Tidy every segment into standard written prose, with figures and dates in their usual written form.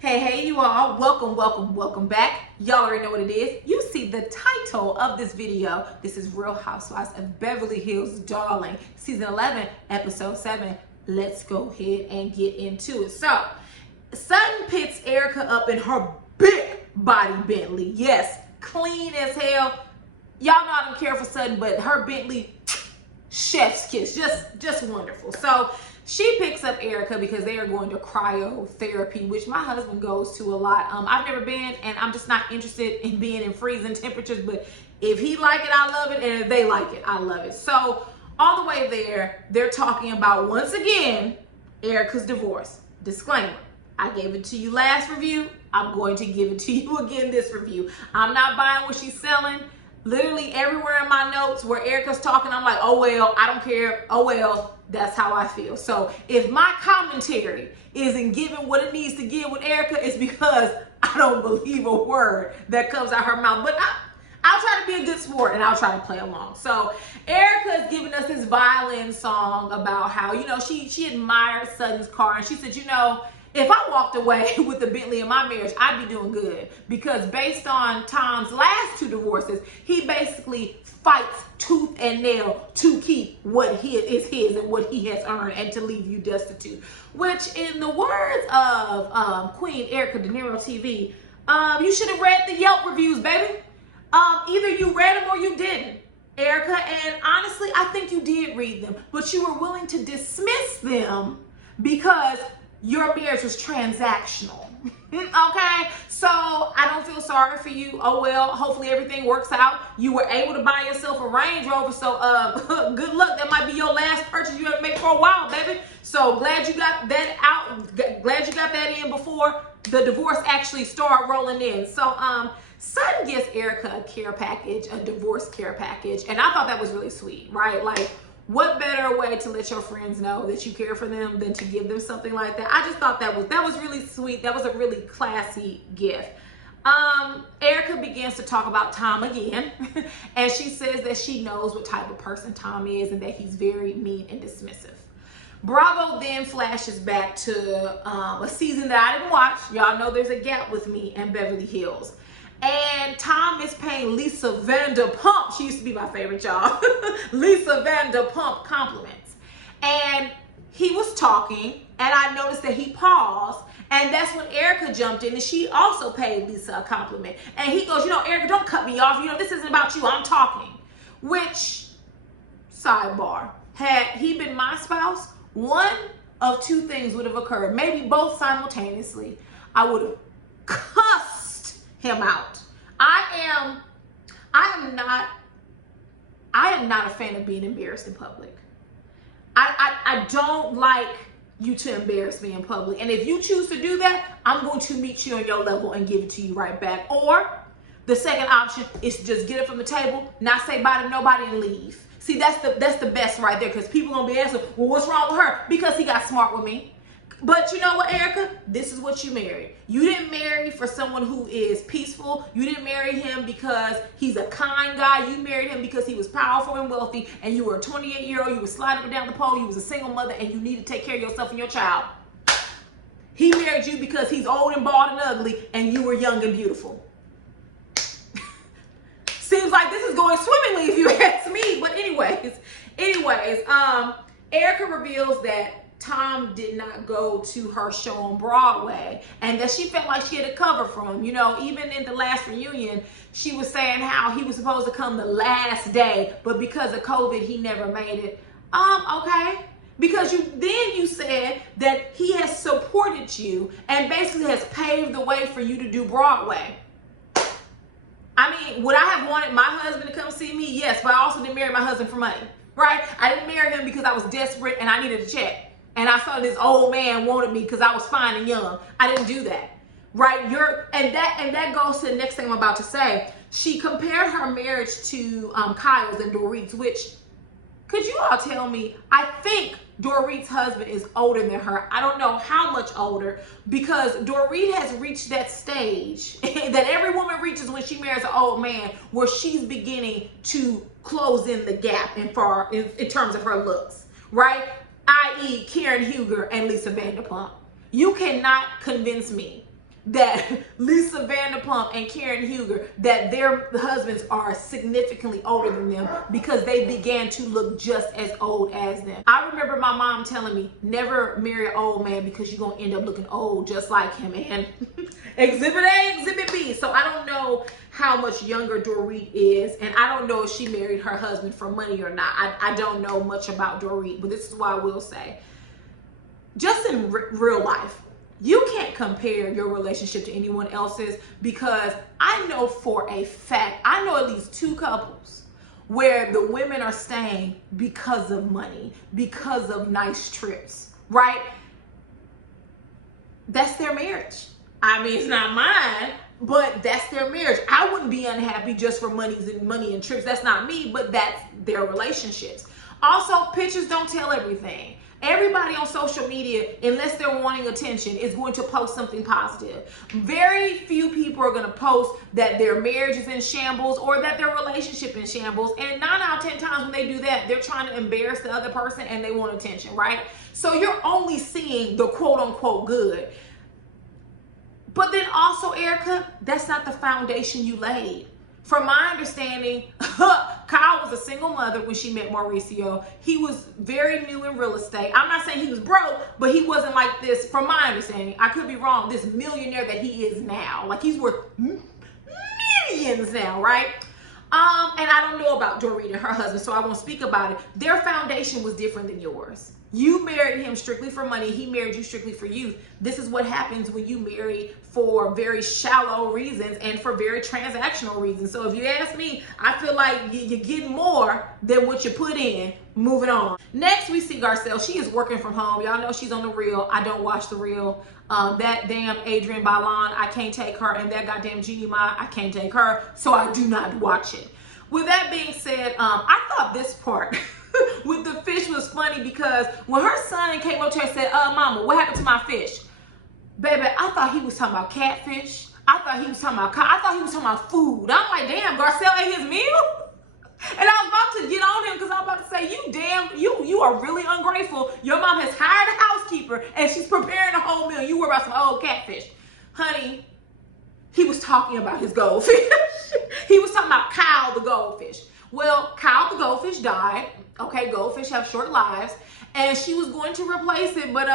Hey, you all. Welcome back. Y'all already know what it is. You see the title of this video. This is Real Housewives of Beverly Hills, darling. Season 11, episode 7. Let's go ahead and get into it. So, Sutton picks Erica up in her big body Bentley. Yes, clean as hell. Y'all know I don't care for Sutton, but her Bentley, chef's kiss. Just wonderful. So, she picks up Erica because they are going to cryotherapy, which my husband goes to a lot. I've never been, and I'm just not interested in being in freezing temperatures, but if he like it, I love it, and if they like it, I love it. So all the way there, they're talking about, once again, Erica's divorce. Disclaimer, I gave it to you last review. I'm going to give it to you again this review. I'm not buying what she's selling. Literally everywhere in my notes where Erica's talking, I'm like, oh well, I don't care. Oh well, that's how I feel. So if my commentary isn't giving what it needs to give with Erica, it's because I don't believe a word that comes out her mouth. But I'll try to be a good sport and I'll try to play along. So Erica is giving us this violin song about how, she admired Sutton's car, and she said, if I walked away with the Bentley in my marriage, I'd be doing good. Because based on Tom's last 2 divorces, he basically fights tooth and nail to keep what is his and what he has earned, and to leave you destitute. Which, in the words of Queen Erica De Niro TV, you should have read the Yelp reviews, baby. Either you read them or you didn't, Erica. And honestly, I think you did read them, but you were willing to dismiss them because your marriage was transactional. Okay, so I don't feel sorry for you. Oh well, hopefully everything works out. You were able to buy yourself a Range Rover, so good luck. That might be your last purchase you ever make for a while, baby. So glad you got that out. Glad you got that in before the divorce actually started rolling in. So Sutton gives Erica a care package, a divorce care package, and I thought that was really sweet, right? Like, what better way to let your friends know that you care for them than to give them something like that? I just thought that was really sweet. That was a really classy gift. Erica begins to talk about Tom again, and she says that she knows what type of person Tom is and that he's very mean and dismissive. Bravo then flashes back to a season that I didn't watch. Y'all know there's a gap with me and Beverly Hills. And Tom is paying Lisa Vanderpump, she used to be my favorite, y'all, Lisa Vanderpump compliments. And he was talking, and I noticed that he paused, and that's when Erica jumped in, and she also paid Lisa a compliment. And he goes, Erica, don't cut me off. This isn't about you. I'm talking. Which, sidebar, had he been my spouse, one of 2 things would have occurred, maybe both simultaneously. I would have cussed him out. I am not a fan of being embarrassed in public. I don't like you to embarrass me in public. And if you choose to do that, I'm going to meet you on your level and give it to you right back. Or the second option is to just get it from the table, not say bye to nobody, and leave. See, that's the best right there, because people gonna be asking, well, what's wrong with her? Because he got smart with me. But you know what, Erica? This is what you married. You didn't marry for someone who is peaceful. You didn't marry him because he's a kind guy. You married him because he was powerful and wealthy, and you were a 28-year-old. You were sliding up down the pole. You was a single mother, and you need to take care of yourself and your child. He married you because he's old and bald and ugly, and you were young and beautiful. Seems like this is going swimmingly if you ask me. But anyways, Erica reveals that Tom did not go to her show on Broadway, and that she felt like she had a cover from him. Even in the last reunion, she was saying how he was supposed to come the last day, but because of COVID, he never made it. Okay. Because you said that he has supported you and basically has paved the way for you to do Broadway. I mean, would I have wanted my husband to come see me? Yes, but I also didn't marry my husband for money, right? I didn't marry him because I was desperate and I needed a check. And I saw this old man wanted me because I was fine and young. I didn't do that, right? And that goes to the next thing I'm about to say. She compared her marriage to Kyle's and Dorit's, which, could you all tell me, I think Dorit's husband is older than her. I don't know how much older, because Dorit has reached that stage that every woman reaches when she marries an old man, where she's beginning to close in the gap in terms of her looks, right? I.e. Karen Huger and Lisa Vanderpump. You cannot convince me that Lisa Vanderpump and Karen Huger, that their husbands are significantly older than them because they began to look just as old as them. I remember my mom telling me, never marry an old man because you're going to end up looking old just like him. And exhibit A, exhibit B. So I don't know how much younger Dorit is, and I don't know if she married her husband for money or not. I don't know much about Dorit, but this is what I will say. Just in real life, you can't compare your relationship to anyone else's, because I know for a fact, I know at least 2 couples where the women are staying because of money, because of nice trips, right? That's their marriage. I mean, it's not mine, but that's their marriage. I wouldn't be unhappy just for money and trips. That's not me, but that's their relationships. Also, pictures don't tell everything. Everybody on social media, unless they're wanting attention, is going to post something positive. Very few people are going to post that their marriage is in shambles or that their relationship is in shambles. And 9 out of 10 times when they do that, they're trying to embarrass the other person and they want attention, right? So you're only seeing the quote unquote good. But then also, Erica, that's not the foundation you laid. From my understanding, Kyle was a single mother when she met Mauricio. He was very new in real estate. I'm not saying he was broke, but he wasn't like this, from my understanding. I could be wrong. This millionaire that he is now. Like, he's worth millions now, right? And I don't know about Dorit and her husband, so I won't speak about it. Their foundation was different than yours. You married him strictly for money. He married you strictly for youth. This is what happens when you marry for very shallow reasons and for very transactional reasons. So if you ask me, I feel like you're getting more than what you put in. Moving on. Next, we see Garcelle. She is working from home. Y'all know she's on The Real. I don't watch The Real. That damn Adrienne Bailon, I can't take her. And that goddamn Jeannie Mai, I can't take her. So I do not watch it. With that being said, I thought this part with the fish was funny, because when her son came up to her and said, mama, what happened to my fish? Baby, I thought he was talking about catfish. I thought he was talking about food. I'm like, damn, Garcelle ate his meal? And I was about to get on him because I was about to say, you are really ungrateful. Your mom has hired a housekeeper and she's preparing a whole meal. You worry about some old catfish. Honey, he was talking about his goldfish. He was talking about Kyle the goldfish. Well, Kyle the goldfish died. Okay, goldfish have short lives. And she was going to replace it, but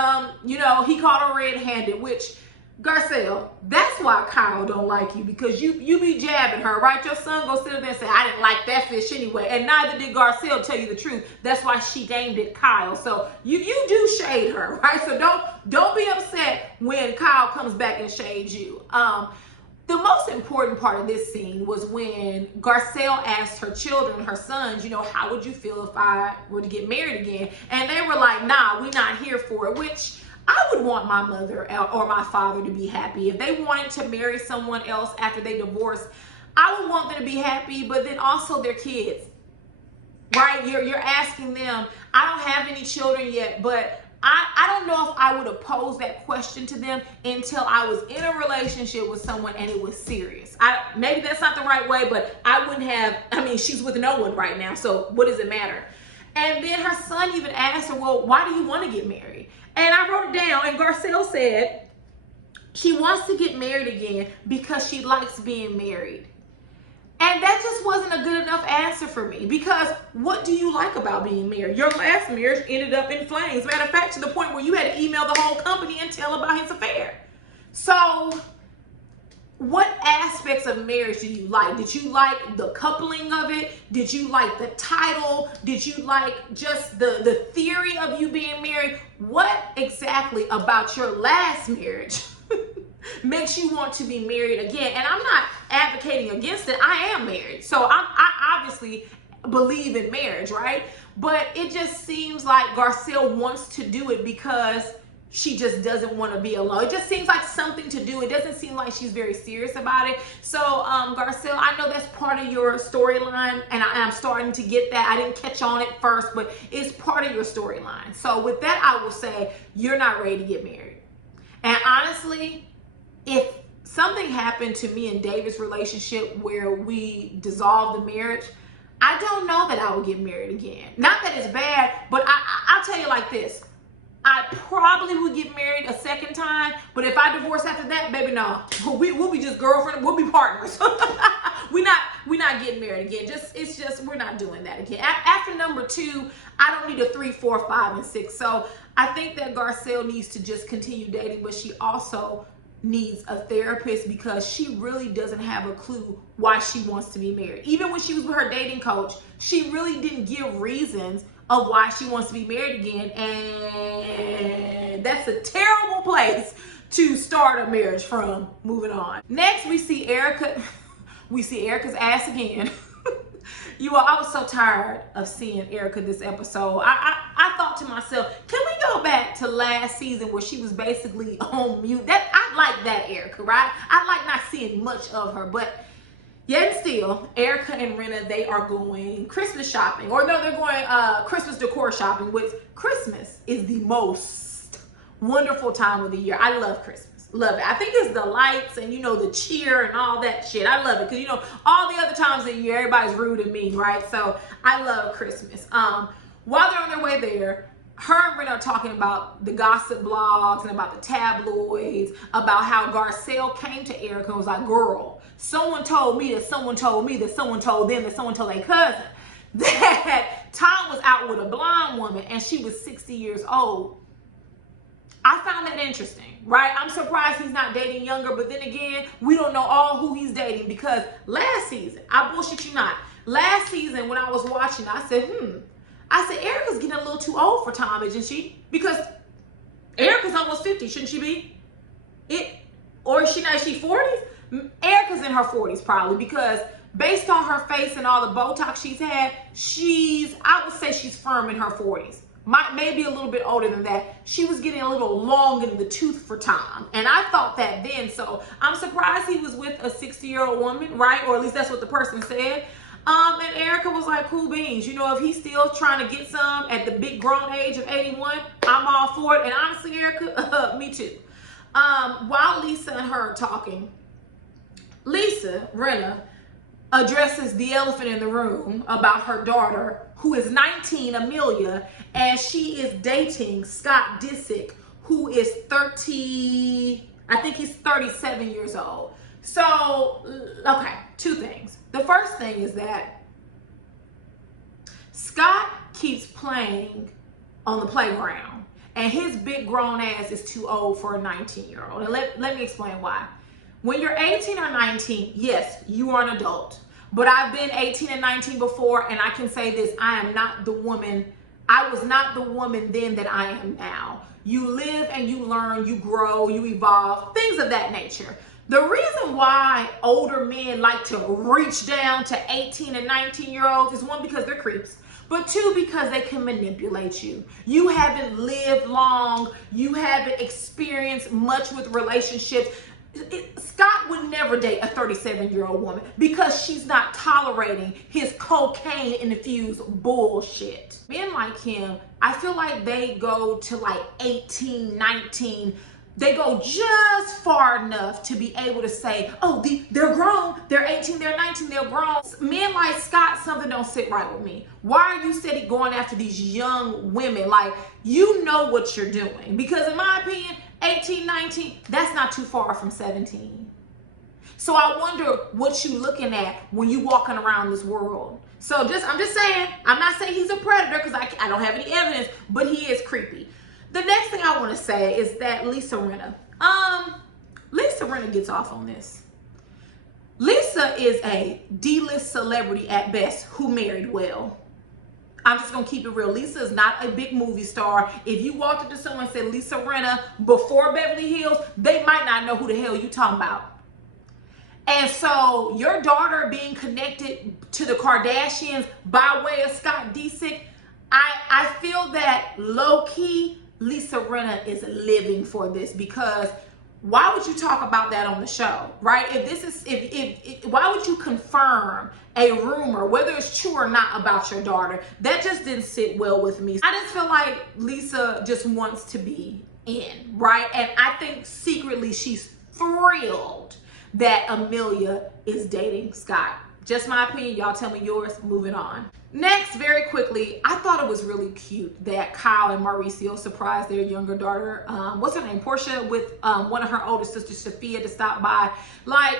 he caught her red-handed, which, Garcelle, that's why Kyle don't like you, because you be jabbing her, right? Your son go sit there and say, I didn't like that fish anyway. And neither did Garcelle, tell you the truth. That's why she named it Kyle. So you do shade her, right? So don't be upset when Kyle comes back and shades you. The most important part of this scene was when Garcelle asked her children, her sons, how would you feel if I were to get married again? And they were like, nah, we're not here for it, which I would want my mother or my father to be happy. If they wanted to marry someone else after they divorced, I would want them to be happy, but then also their kids, right? You're asking them. I don't have any children yet, but I don't know if I would have posed that question to them until I was in a relationship with someone and it was serious. Maybe that's not the right way, but I wouldn't have. I mean, she's with no one right now, so what does it matter? And then her son even asked her, well, why do you want to get married? And I wrote it down, and Garcelle said she wants to get married again because she likes being married. And that just wasn't a good enough answer for me, because what do you like about being married? Your last marriage ended up in flames. Matter of fact, to the point where you had to email the whole company and tell about his affair. So what aspects of marriage do you like? Did you like the coupling of it? Did you like the title? Did you like just the theory of you being married? What exactly about your last marriage makes you want to be married again? And I'm not advocating against it. I am married, so I obviously believe in marriage, right? But it just seems like Garcelle wants to do it because she just doesn't want to be alone. It just seems like something to do. It doesn't seem like she's very serious about it. So Garcelle, I know that's part of your storyline, and I'm starting to get that. I didn't catch on at first, but it's part of your storyline. So with that, I will say you're not ready to get married. And honestly, if something happened to me and David's relationship where we dissolved the marriage, I don't know that I would get married again. Not that it's bad, but I'll tell you like this. I probably would get married a second time, but if I divorce after that, baby, no, we'll be just girlfriend, we'll be partners. we're not getting married again. It's just we're not doing that again. After number 2, I don't need a 3, 4, 5, and 6. So I think that Garcelle needs to just continue dating, but she also needs a therapist because she really doesn't have a clue why she wants to be married. Even when she was with her dating coach, she really didn't give reasons of why she wants to be married again, and that's a terrible place to start a marriage from. Moving on. Next, we see Erica. We see Erica's ass again. I was so tired of seeing Erica this episode. I thought to myself, can we go back to last season where she was basically on mute? I like that Erica, right? I like not seeing much of her, but yet still, Erica and Rinna, they are going Christmas shopping. Or no, they're going Christmas decor shopping, which Christmas is the most wonderful time of the year. I love Christmas. Love it. I think it's the lights and, the cheer and all that shit. I love it because, all the other times of the year, everybody's rude and mean, right? So I love Christmas. While they're on their way there, her and Rinna are talking about the gossip blogs and about the tabloids, about how Garcelle came to Erica and was like, girl, someone told me that someone told me that someone told them that someone told their cousin that Tom was out with a blonde woman and she was 60 years old. I found that interesting, right? I'm surprised he's not dating younger, but then again, we don't know all who he's dating because last season, I bullshit you not, last season when I was watching, I said, Erica's getting a little too old for Tom, isn't she? Because Erica's almost 50, shouldn't she be? Or is she not, is she 40s? Erica's in her 40s probably because based on her face and all the Botox she's had, I would say she's firm in her 40s. Maybe a little bit older than that. She was getting a little long in the tooth for Tom. And I thought that then. So I'm surprised he was with a 60-year-old woman, right? Or at least that's what the person said. And Erica was like, cool beans. If he's still trying to get some at the big grown age of 81, I'm all for it. And honestly, Erica, me too. While Lisa and her are talking, Rinna, addresses the elephant in the room about her daughter, who is 19, Amelia, and she is dating Scott Disick, who is 30, I think he's 37 years old. So, okay, 2 things. The first thing is that Scott keeps playing on the playground, and his big grown ass is too old for a 19-year-old. And let me explain why. When you're 18 or 19, yes, you are an adult. But I've been 18 and 19 before, and I can say this, I was not the woman then that I am now. You live and you learn, you grow, you evolve, things of that nature. The reason why older men like to reach down to 18 and 19-year-olds is 1, because they're creeps, but 2, because they can manipulate you. You haven't lived long, you haven't experienced much with relationships. Scott would never date a 37-year-old woman because she's not tolerating his cocaine-infused bullshit. Men like him, I feel like they go to like 18, 19. They go just far enough to be able to say, oh, they're grown, they're 18, they're 19, they're grown. Men like Scott, something don't sit right with me. Why are you steady going after these young women? Like, you know what you're doing. Because in my opinion, 18, 19, that's not too far from 17. So I wonder what you looking at when you walking around this world. So I'm just saying, I'm not saying he's a predator because I don't have any evidence, but he is creepy. The next thing I want to say is that Lisa Rinna gets off on this. Lisa is a D-list celebrity at best who married well. I'm just gonna keep it real. Lisa is not a big movie star. If you walked up to someone and said Lisa Rinna before Beverly Hills, they might not know who the hell you talking about. And so your daughter being connected to the Kardashians by way of Scott Disick, I feel that low-key Lisa Rinna is living for this, because why would you talk about that on the show, right? Why would you confirm a rumor, whether it's true or not, about your daughter? That just didn't sit well with me. I just feel like Lisa just wants to be in, right? And I think secretly she's thrilled that Amelia is dating Scott Just my opinion. Y'all tell me yours. Moving on. Next, very quickly, I thought it was really cute that Kyle and Mauricio surprised their younger daughter, what's her name, Portia, with one of her older sisters, Sophia, to stop by. Like,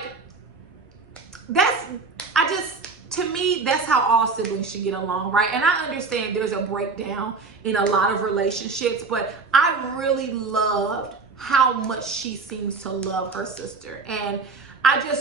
to me, that's how all siblings should get along, right? And I understand there's a breakdown in a lot of relationships, but I really loved how much she seems to love her sister. And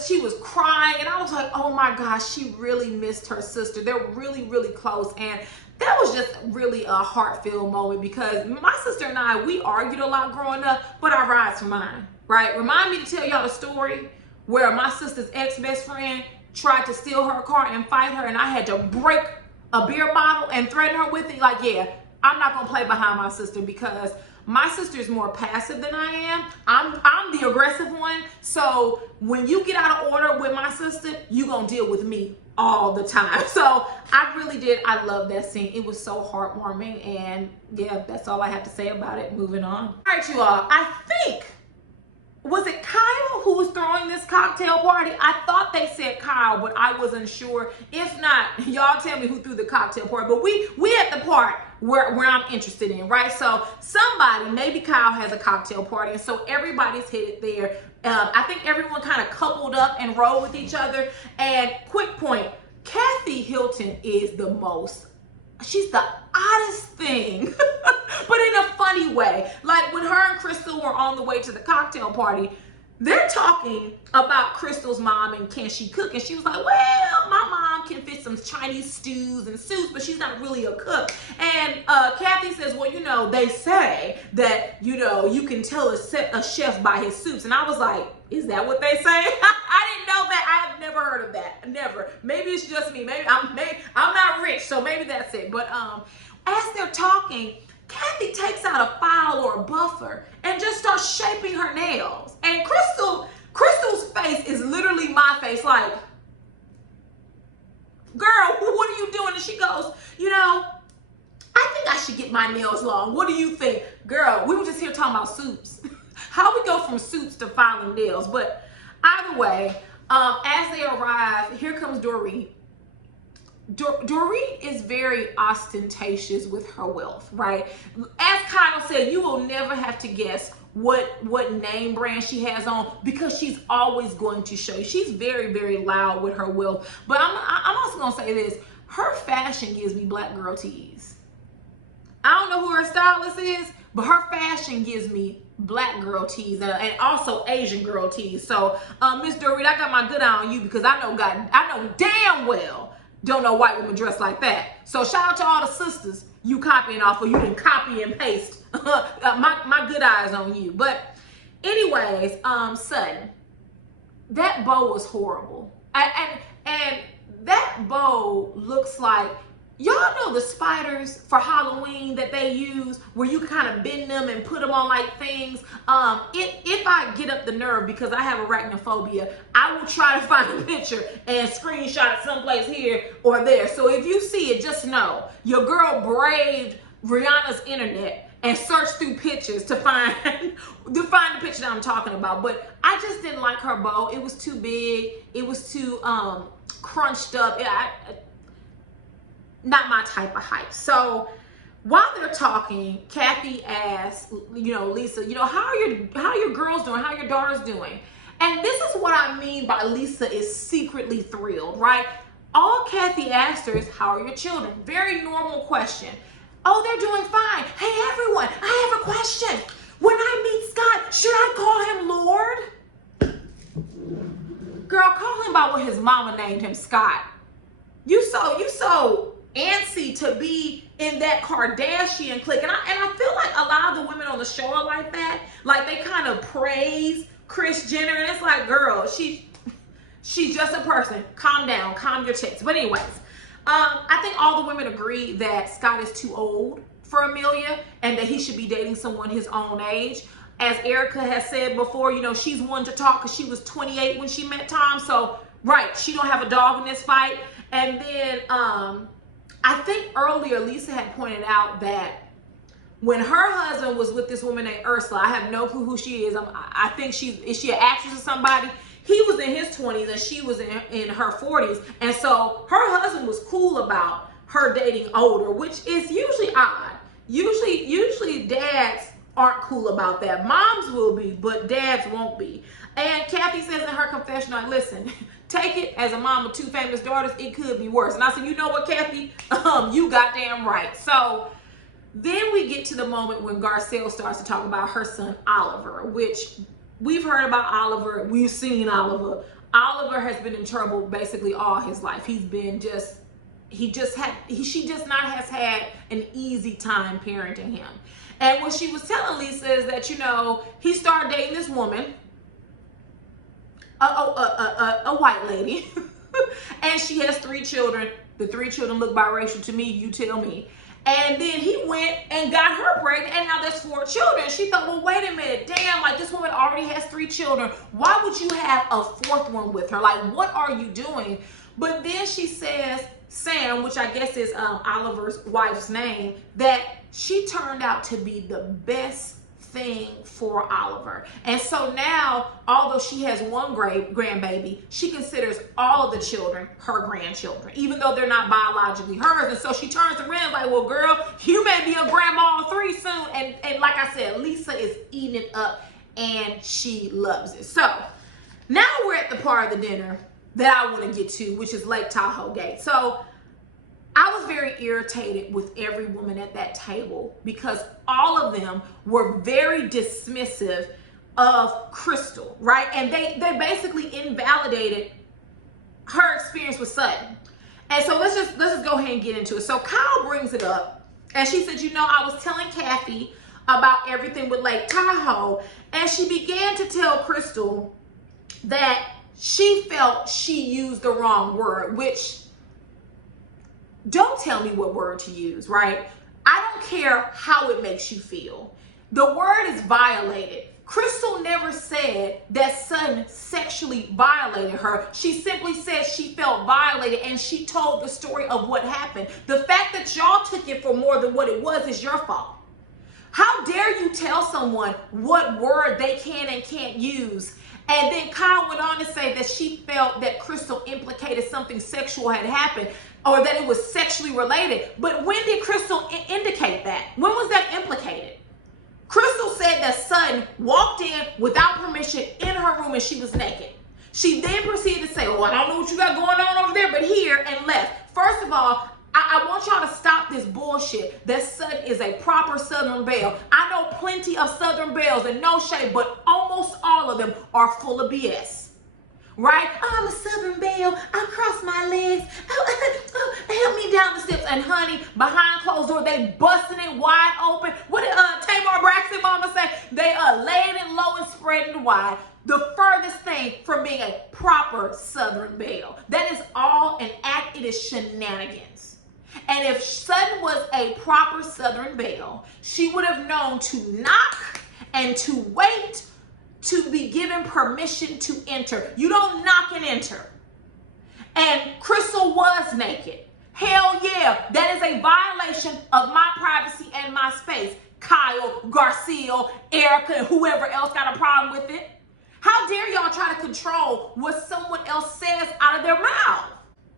she was crying, and I was like, oh my gosh, she really missed her sister. They're really, really close. And that was just really a heart-filled moment, because my sister and I, we argued a lot growing up, but I rise for mine, right? Remind me to tell y'all the story where my sister's ex-best friend tried to steal her car and fight her, and I had to break a beer bottle and threaten her with it. Like, yeah, I'm not gonna play behind my sister, because my sister is more passive than I am. I'm the aggressive one. So when you get out of order with my sister, you gonna deal with me all the time. So I really did. I love that scene. It was so heartwarming. And yeah, that's all I have to say about it. Moving on. All right, you all. I think, was it Kyle who was throwing this cocktail party? I thought they said Kyle, but I wasn't sure. If not, y'all tell me who threw the cocktail party. But we at the part where I'm interested in, right? So somebody, maybe Kyle has a cocktail party, and so everybody's headed there. I think everyone kind of coupled up and rolled with each other. And quick point, Kathy Hilton is she's the oddest thing, but in a funny way. Like when her and Crystal were on the way to the cocktail party, they're talking about Crystal's mom and can she cook? And she was like, well, my mom can fix some Chinese stews and soups, but she's not really a cook. And Kathy says, well, you know, they say that, you know, you can tell a chef by his soups. And I was like, is that what they say? I didn't know that. I have never heard of that. Never. Maybe it's just me. Maybe I'm not rich, so maybe that's it. But as they're talking, Kathy takes out a file or a buffer and just starts shaping her nails. And Crystal's face is literally my face, like, girl, what are you doing? And she goes, you know, I think I should get my nails long. What do you think? Girl, we were just here talking about soups. How we go from soups to filing nails. But either way, as they arrive, here comes Dorit. Dorit is very ostentatious with her wealth, right? As Kyle said, you will never have to guess what name brand she has on, because she's always going to show you. She's very, very loud with her wealth. But I'm also gonna say this: her fashion gives me black girl tease. I don't know who her stylist is, but her fashion gives me black girl tees and also Asian girl tees. So Miss Dorit, I got my good eye on you, because I know damn well don't know white women dress like that. So shout out to all the sisters you copying off of. You can copy and paste. my good eyes on you. But anyways, Sutton, that bow was horrible. And that bow looks like, y'all know the spiders for Halloween that they use where you kind of bend them and put them on like things. If I get up the nerve, because I have arachnophobia, I will try to find a picture and screenshot it someplace here or there. So if you see it, just know your girl braved Rihanna's internet and searched through pictures to find the picture that I'm talking about. But I just didn't like her bow. It was too big. It was too crunched up. Not my type of hype. So while they're talking, Kathy asks, you know, Lisa, you know, how are your girls doing? How are your daughters doing? And this is what I mean by Lisa is secretly thrilled, right? All Kathy asked her is, how are your children? Very normal question. Oh, they're doing fine. Hey, everyone, I have a question. When I meet Scott, should I call him Lord? Girl, call him by what his mama named him, Scott. You so antsy to be in that Kardashian clique. And I feel like a lot of the women on the show are like that. Like they kind of praise Kris Jenner, and it's like, girl, she's just a person. Calm down, calm your tits. But anyways, I think all the women agree that Scott is too old for Amelia and that he should be dating someone his own age. As Erica has said before, you know, she's one to talk because she was 28 when she met Tom. So, right, she don't have a dog in this fight. And then I think earlier Lisa had pointed out that when her husband was with this woman named Ursula, I have no clue who she is. I think is she an actress or somebody? He was in his 20s and she was in her 40s. And so her husband was cool about her dating older, which is usually odd. Usually dads aren't cool about that. Moms will be, but dads won't be. And Kathy says in her confession, like, listen, take it as a mom of 2 famous daughters, it could be worse. And I said, you know what, Kathy? You goddamn right. So then we get to the moment when Garcelle starts to talk about her son, Oliver, which we've heard about Oliver. We've seen Oliver. Oliver has been in trouble basically all his life. He's been she just not has had an easy time parenting him. And what she was telling Lisa is that, you know, he started dating this woman, a white lady, and she has 3 children. The 3 children look biracial to me, you tell me. And then he went and got her pregnant, and now there's 4 children. She thought, well, wait a minute, damn, like this woman already has 3 children. Why would you have a 4th one with her? Like, what are you doing? But then she says, Sam, which I guess is Oliver's wife's name, that she turned out to be the best thing for Oliver. And so now, although she has 1 grandbaby, she considers all of the children her grandchildren, even though they're not biologically hers. And so she turns around like, well, girl, you may be a grandma of 3 soon. And like I said, Lisa is eating it up and she loves it. So now we're at the part of the dinner that I want to get to, which is Lake Tahoe Gate. So I was very irritated with every woman at that table because all of them were very dismissive of Crystal, right? And they basically invalidated her experience with Sutton. And so let's just go ahead and get into it. So Kyle brings it up, and she said, you know, I was telling Kathy about everything with Lake Tahoe, and she began to tell Crystal that she felt she used the wrong word, which, don't tell me what word to use, right? I don't care how it makes you feel. The word is violated. Crystal never said that Sutton sexually violated her. She simply said she felt violated, and she told the story of what happened. The fact that y'all took it for more than what it was is your fault. How dare you tell someone what word they can and can't use? And then Kyle went on to say that she felt that Crystal implicated something sexual had happened, or that it was sexually related. But when did Crystal indicate that? When was that implicated? Crystal said that Sutton walked in without permission in her room and she was naked. She then proceeded to say, well, I don't know what you got going on over there, but here, and left. First of all, I want y'all to stop this bullshit that Sutton is a proper Southern belle. I know plenty of Southern belles, and no shade, but almost all of them are full of BS. Right? I'm a Southern belle. I cross my legs. Help me down the steps. And honey, behind closed door, they busting it wide open. What did Tamar Braxton mama say? They are laying it low and spreading it wide. The furthest thing from being a proper Southern belle. That is all an act. It is shenanigans. And if Sutton was a proper Southern belle, she would have known to knock and to wait to be given permission to enter. You don't knock and enter. And Crystal was naked. Hell yeah, that is a violation of my privacy and my space. Kyle, Garcelle, Erica, and whoever else got a problem with it. How dare y'all try to control what someone else says out of their mouth?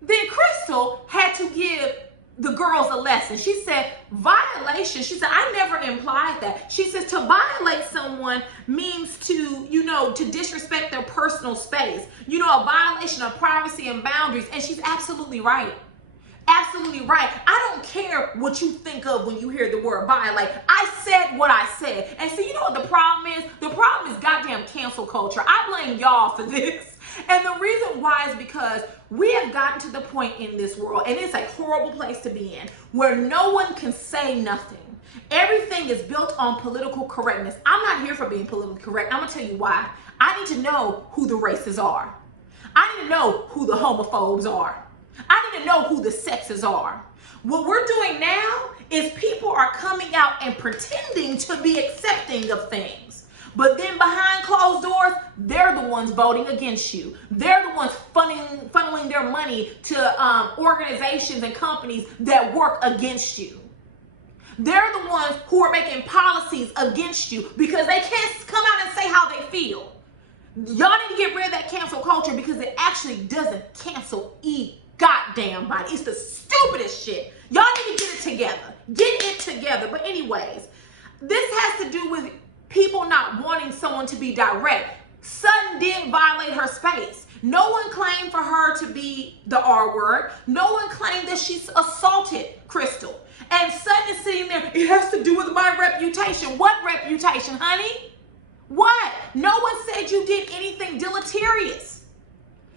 Then Crystal had to give the girls a lesson. She said, violation. She said, I never implied that. She says to violate someone means to, to disrespect their personal space. A violation of privacy and boundaries. And she's absolutely right. Absolutely right. I don't care what you think of when you hear the word violate. I said what I said. And so you know what the problem is? The problem is goddamn cancel culture. I blame y'all for this. And the reason why is because we have gotten to the point in this world, and it's a horrible place to be in, where no one can say nothing. Everything is built on political correctness. I'm not here for being politically correct. I'm going to tell you why. I need to know who the racists are. I need to know who the homophobes are. I need to know who the sexes are. What we're doing now is people are coming out and pretending to be accepting of things. But then behind closed doors, they're the ones voting against you. They're the ones funneling their money to organizations and companies that work against you. They're the ones who are making policies against you because they can't come out and say how they feel. Y'all need to get rid of that cancel culture because it actually doesn't cancel goddamn body. It's the stupidest shit. Y'all need to get it together. Get it together. But anyways, this has to do with people not wanting someone to be direct. Sutton did violate her space. No one claimed for her to be the R word. No one claimed that she assaulted Crystal. And Sutton is sitting there, it has to do with my reputation. What reputation, honey? What? No one said you did anything deleterious.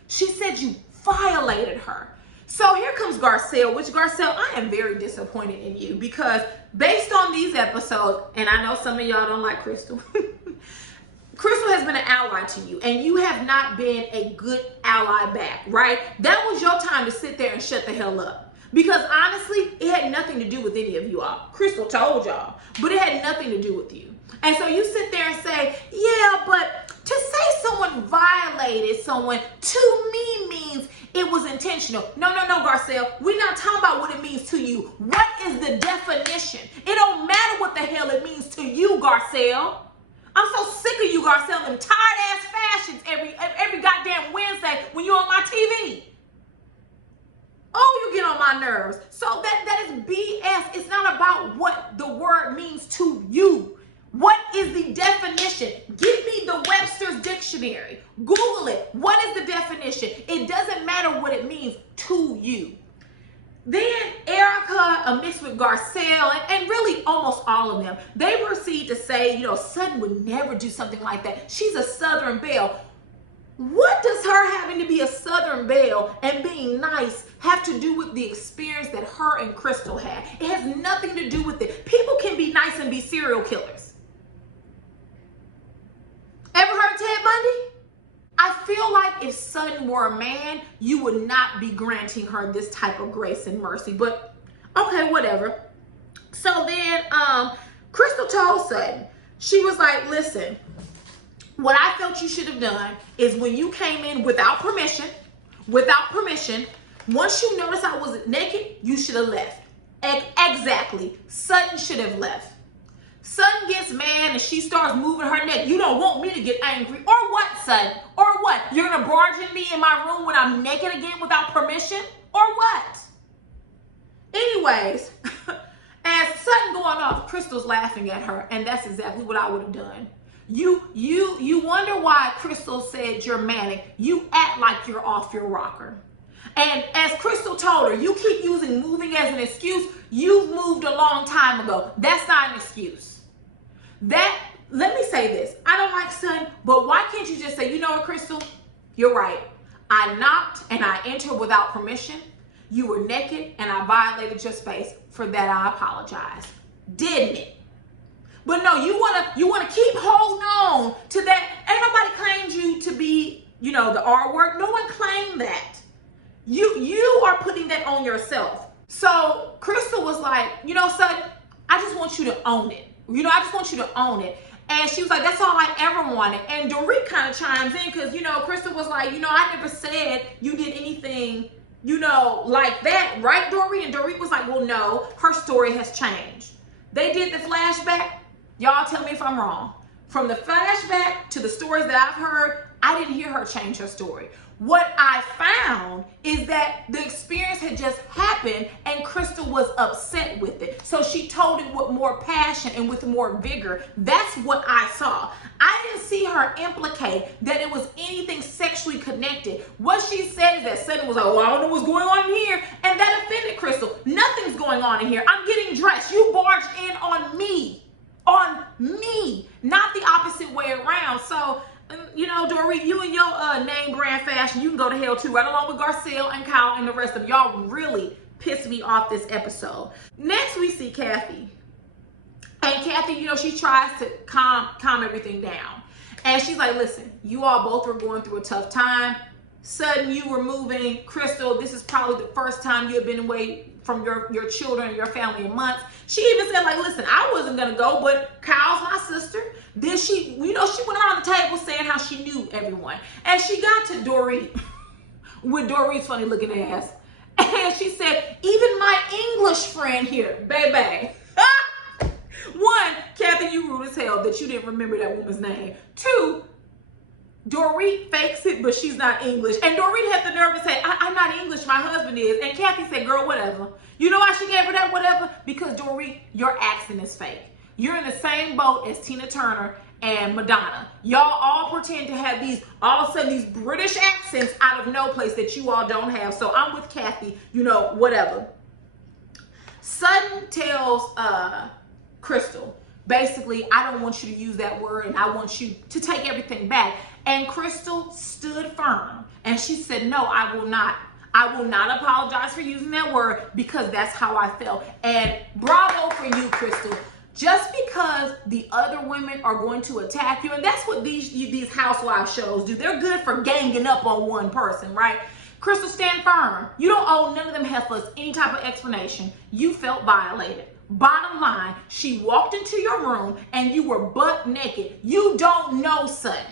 She said you violated her. So here comes Garcelle, which Garcelle, I am very disappointed in you because based on these episodes, and I know some of y'all don't like Crystal, Crystal has been an ally to you and you have not been a good ally back, right? That was your time to sit there and shut the hell up. Because honestly, it had nothing to do with any of you all. Crystal told y'all, but it had nothing to do with you. And so you sit there and say, yeah, but to say someone violated someone to me means it was intentional. No, Garcelle. We're not talking about what it means to you. What is the definition? It don't matter what the hell it means to you, Garcelle. I'm so sick of you, Garcelle, them tired ass fashions every goddamn Wednesday when you're on my TV. Oh, you get on my nerves. So that is BS. It's not about what the word means to you. What is the definition? Give me the Webster's dictionary. Google it. What is the definition? It doesn't matter what it means to you. Then Erica, mixed with Garcelle, and really almost all of them, they proceed to say, Sutton would never do something like that. She's a Southern belle. What does her having to be a Southern belle and being nice have to do with the experience that her and Crystal had? It has nothing to do with it. People can be nice and be serial killers. Ever heard of Ted Bundy? I feel like if Sutton were a man, you would not be granting her this type of grace and mercy. But okay, whatever. So then Crystal told Sutton, she was like, listen, what I felt you should have done is when you came in without permission, once you noticed I was naked, you should have left. Exactly. Sutton should have left. Sutton gets mad and she starts moving her neck. You don't want me to get angry. Or what, Sutton? Or what? You're going to barge in me in my room when I'm naked again without permission? Or what? Anyways, as Sutton going off, Crystal's laughing at her. And that's exactly what I would have done. You wonder why Crystal said you're manic. You act like you're off your rocker. And as Crystal told her, you keep using moving as an excuse. You've moved a long time ago. That's not an excuse. Let me say this. I don't like Sutton, but why can't you just say, you know what, Crystal? You're right. I knocked and I entered without permission. You were naked and I violated your space. For that, I apologize. Didn't it? But no, you wanna keep holding on to that. Ain't nobody claimed you to be, the R word. No one claimed that. You are putting that on yourself. So Crystal was like, Sutton, I just want you to own it. I just want you to own it. And she was like, that's all I ever wanted. And Dorit kind of chimes in because, Crystal was like, I never said you did anything, like that. Right, Dorit? And Dorit was like, well, no, her story has changed. They did the flashback. Y'all tell me if I'm wrong. From the flashback to the stories that I've heard, I didn't hear her change her story. What I found is that the experience had just happened and Crystal was upset with it. So she told it with more passion and with more vigor. That's what I saw. I didn't see her implicate that it was anything sexually connected. What she said is that Sutton was like, well, I don't know what's going on in here. And that offended Crystal. Nothing's going on in here. I'm getting dressed. You barged in on me. On me. Not the opposite way around. So, Dorit, you and your name brand fashion, you can go to hell too, right along with Garcelle and Kyle and the rest of y'all really pissed me off this episode. Next, we see Kathy. And Kathy, she tries to calm everything down. And she's like, listen, you all both were going through a tough time. Sutton, you were moving. Crystal, this is probably the first time you have been away from your children and your family in months. She even said, like, listen, I wasn't going to go, but Kyle's my sister. Then she went around the table saying how she knew everyone. And she got to Dorit with Dorit's funny looking ass. And she said, even my English friend here, baby. One, Kathy, you rude as hell that you didn't remember that woman's name. Two, Dorit fakes it, but she's not English. And Dorit had the nerve to say, I'm not English, my husband is. And Kathy said, girl, whatever. You know why she gave her that whatever? Because Dorit, your accent is fake. You're in the same boat as Tina Turner and Madonna. Y'all all pretend to have these, all of a sudden, these British accents out of no place that you all don't have. So I'm with Kathy, you know, whatever. Sutton tells Crystal, basically, I don't want you to use that word and I want you to take everything back. And Crystal stood firm and she said, no, I will not. I will not apologize for using that word because that's how I felt. And bravo for you, Crystal. Just because the other women are going to attack you, and that's what these housewife shows do. They're good for ganging up on one person, right? Crystal, stand firm. You don't owe none of them heifers any type of explanation. You felt violated. Bottom line, she walked into your room and you were butt naked. You don't know Sutton.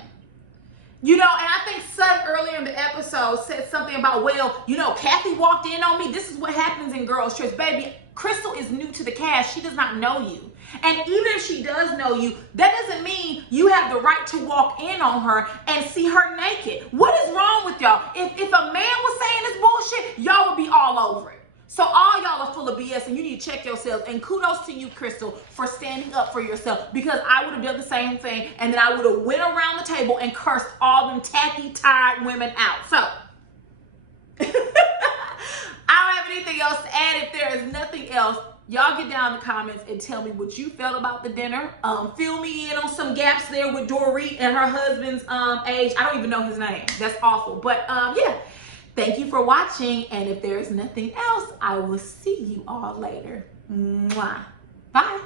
You know, and I think Sutton earlier in the episode said something about, well, you know, Kathy walked in on me. This is what happens in girls' trips. Baby, Crystal is new to the cast. She does not know you. And even if she does know you, that doesn't mean you have the right to walk in on her and see her naked. What is wrong with y'all? If a man was saying this bullshit, y'all would be all over it. So all y'all are full of BS and you need to check yourselves. And kudos to you, Crystal, for standing up for yourself, because I would have done the same thing and then I would have went around the table and cursed all them tacky, tired women out. So I don't have anything else to add. If there is nothing else, y'all get down in the comments and tell me what you felt about the dinner. Fill me in on some gaps there with Dorit and her husband's age. I don't even know his name. That's awful. But yeah. Thank you for watching, and if there is nothing else, I will see you all later. Mwah. Bye.